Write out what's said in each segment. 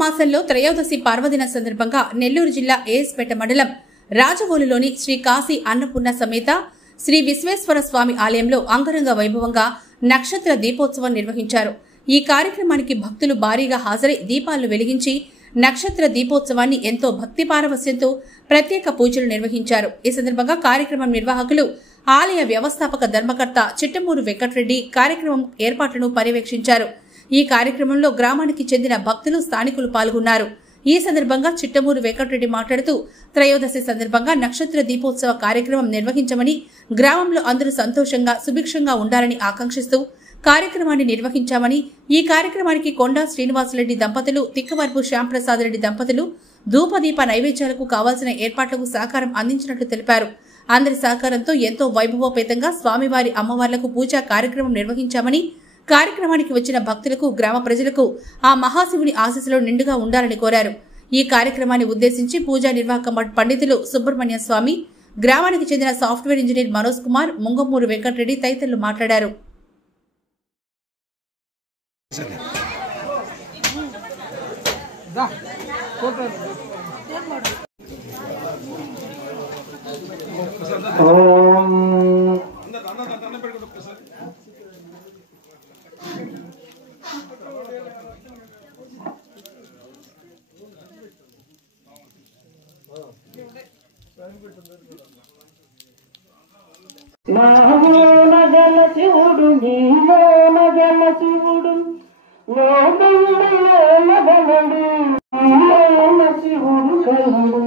మాసంలో త్రయోదశి పర్వదిన సందర్భంగా నెల్లూరు జిల్లా ఏఎస్పేట మండలం రాజవోలులోని శ్రీ కాశీ అన్నపూర్ణ సమేత శ్రీ విశ్వేశ్వర స్వామి ఆలయంలో అంగరంగ వైభవంగా నక్షత్ర దీపోత్సవం నిర్వహించారు. ఈ కార్యక్రమానికి భక్తులు భారీగా హాజరై దీపాలను వెలిగించి నక్షత్ర దీపోత్సవాన్ని ఎంతో భక్తి పారవస్యంతో ప్రత్యేక పూజలు నిర్వహించారు. ఈ సందర్భంగా కార్యక్రమం నిర్వాహకులు ఆలయ వ్యవస్థాపక ధర్మకర్త చిట్టమూరు వెంకటరెడ్డి కార్యక్రమం ఏర్పాట్లను పర్యవేక్షించారు. ఈ కార్యక్రమంలో గ్రామానికి చెందిన భక్తులు స్థానికులు పాల్గొన్నారు. ఈ సందర్భంగా చిట్టమూరు వెంకటరెడ్డి మాట్లాడుతూ త్రయోదశి సందర్భంగా నక్షత్ర దీపోత్సవ కార్యక్రమం నిర్వహించమని, గ్రామంలో అందరూ సంతోషంగా సుభిక్షంగా ఉండాలని ఆకాంక్షిస్తూ కార్యక్రమాన్ని నిర్వహించామని, ఈ కార్యక్రమానికి కొండా శ్రీనివాసరెడ్డి దంపతులు, తిక్కవరపు శ్యాంప్రసాద్ రెడ్డి దంపతులు ధూపదీప నైవేద్యాలకు కావాల్సిన ఏర్పాట్లకు సహకారం అందించినట్లు తెలిపారు. అందరి సహకారంతో ఎంతో వైభవోపేతంగా స్వామివారి అమ్మవార్లకు పూజా కార్యక్రమం నిర్వహించామని, కార్యక్రమానికి వచ్చిన భక్తులకు, గ్రామ ప్రజలకు ఆ మహాశివుని ఆశీస్సులు నిండుగా ఉండాలని కోరారు. ఈ కార్యక్రమాన్ని ఉద్దేశించి పూజా నిర్వాహక పండితులు సుబ్రహ్మణ్య స్వామి, గ్రామానికి చెందిన సాఫ్ట్వేర్ ఇంజనీర్ మనోజ్ కుమార్, ముంగమూరు వెంకటరెడ్డి తదితరులు మాట్లాడారు. నగల శివుడు నీలోనగల శివుడు నగలడు నీలోన శివుడు కలడు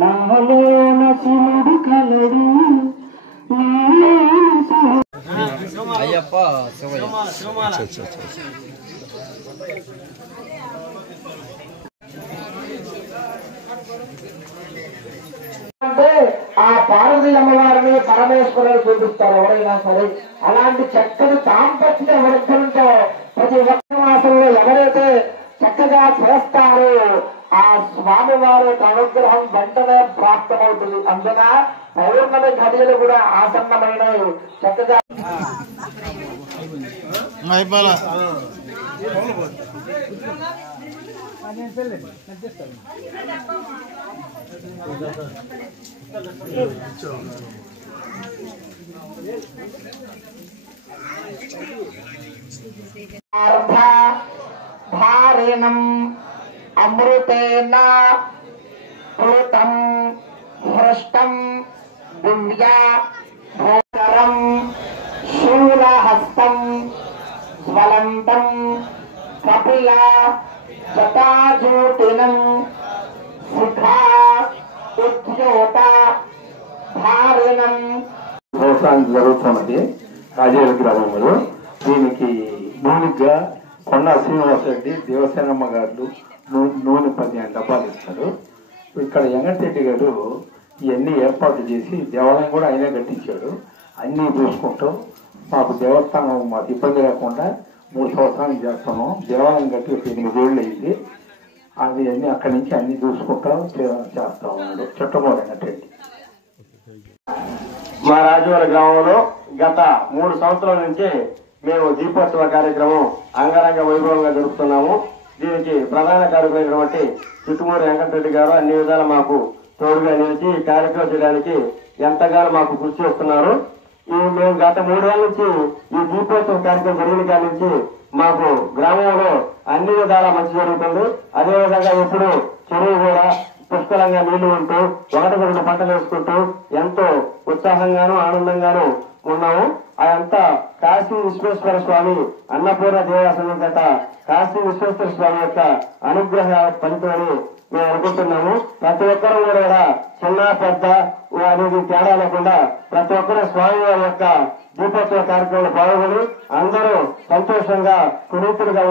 నాలోన శివుడు కలడు అయ్యప్ప అంటే ఆ పార్వతీ అమ్మవారిని పరమేశ్వరుడు చూపిస్తారు ఎవరైనా సరే. అలాంటి చక్కని దాంపత్య వృద్ధులతో ప్రతి ఒక్క మాసంలో ఎవరైతే చక్కగా చేస్తారో ఆ స్వామివారి అనుగ్రహం వెంటనే ప్రాప్తమవుతుంది. అందున పౌర్ణమి ఘడియలు కూడా ఆసన్నమైన చక్కగా భారేణం అమృతేన ప్లుతం హృష్టం దివ్యా భోకరం శూలహస్తం జ్వలంతం కపిలా జటాజూటినం శిఖా ఉద్యోత భారణం వ్యవసాయం జరుగుతున్నది రాజేల గ్రామంలో. దీనికి నూనెగా కొండా శ్రీనివాసరెడ్డి, దేవసేనమ్మ గారు నూనె 15 డబ్బాలు ఇస్తారు. ఇక్కడ వెంకటరెడ్డి గారు ఇవన్నీ ఏర్పాట్లు చేసి దేవాలయం కూడా ఆయనే కట్టించాడు. అన్నీ చూసుకుంటూ మాకు దేవస్థానం మాకు ఇబ్బంది లేకుండా 3 సంవత్సరాలు చేస్తున్నాం. దేవాలయం కట్టి 8 ఏళ్ళు అయింది. అది అన్ని అక్కడి నుంచి అన్ని చూసుకుంటా చేస్తా ఉన్నాడు చిట్టమూరు వెంకటరెడ్డి. మా రాజవోల గ్రామంలో గత 3 సంవత్సరాల నుంచి మేము దీపోత్సవ కార్యక్రమం అంగరంగ వైభవంగా జరుపుతున్నాము. దీనికి ప్రధాన కార్యక్రమైనటువంటి చిట్టమూరు వెంకటరెడ్డి గారు అన్ని విధాలు మాకు తోడుగా నిలిచి ఈ కార్యక్రమం చేయడానికి ఎంతగానో మాకు కృషి చేస్తున్నారు. మేము గత 3 ఏళ్ల నుంచి ఈ దీపోత్సవ కార్యక్రమం జరిగిన కాడి నుంచి మాకు గ్రామంలో అన్ని విధాలా మంచి జరుగుతుంది. అదేవిధంగా ఇప్పుడు చెరువు కూడా పుష్కలంగా నీళ్లు ఉంటూ 1 పంటలు వేసుకుంటూ ఎంతో ఉత్సాహంగాను ఆనందంగాను ఉన్నాము. అదంతా కాశీ విశ్వేశ్వర స్వామి అన్నపూర్ణ దేవాలయం గత కాశీ విశ్వేశ్వర స్వామి యొక్క అనుగ్రహ ఫలితమని మేము అనుకుంటున్నాము. ప్రతి ఒక్కరూ కూడా చిన్న పెద్ద అనేది తేడా లేకుండా ప్రతి ఒక్కరూ స్వామి వారి యొక్క దీపోత్సవ కార్యక్రమంలో పాల్గొని అందరూ సంతోషంగా పునీతులుగా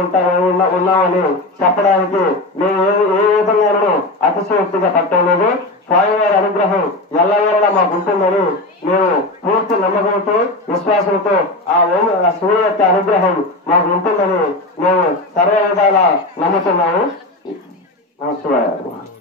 ఉన్నామని చెప్పడానికి మేము ఏ విధంగానూ అతిశయోక్తిగా పట్టలేదు. స్వామివారి అనుగ్రహం ఎల్లవేళలా మాకు ఉంటుందని మేము పూర్తి నమ్మకంతో విశ్వాసంతో ఆ శివుని యొక్క అనుగ్రహం మాకు ఉంటుందని మేము సర్వ విధాలా నమ్ముతున్నాము. నమస్కారం.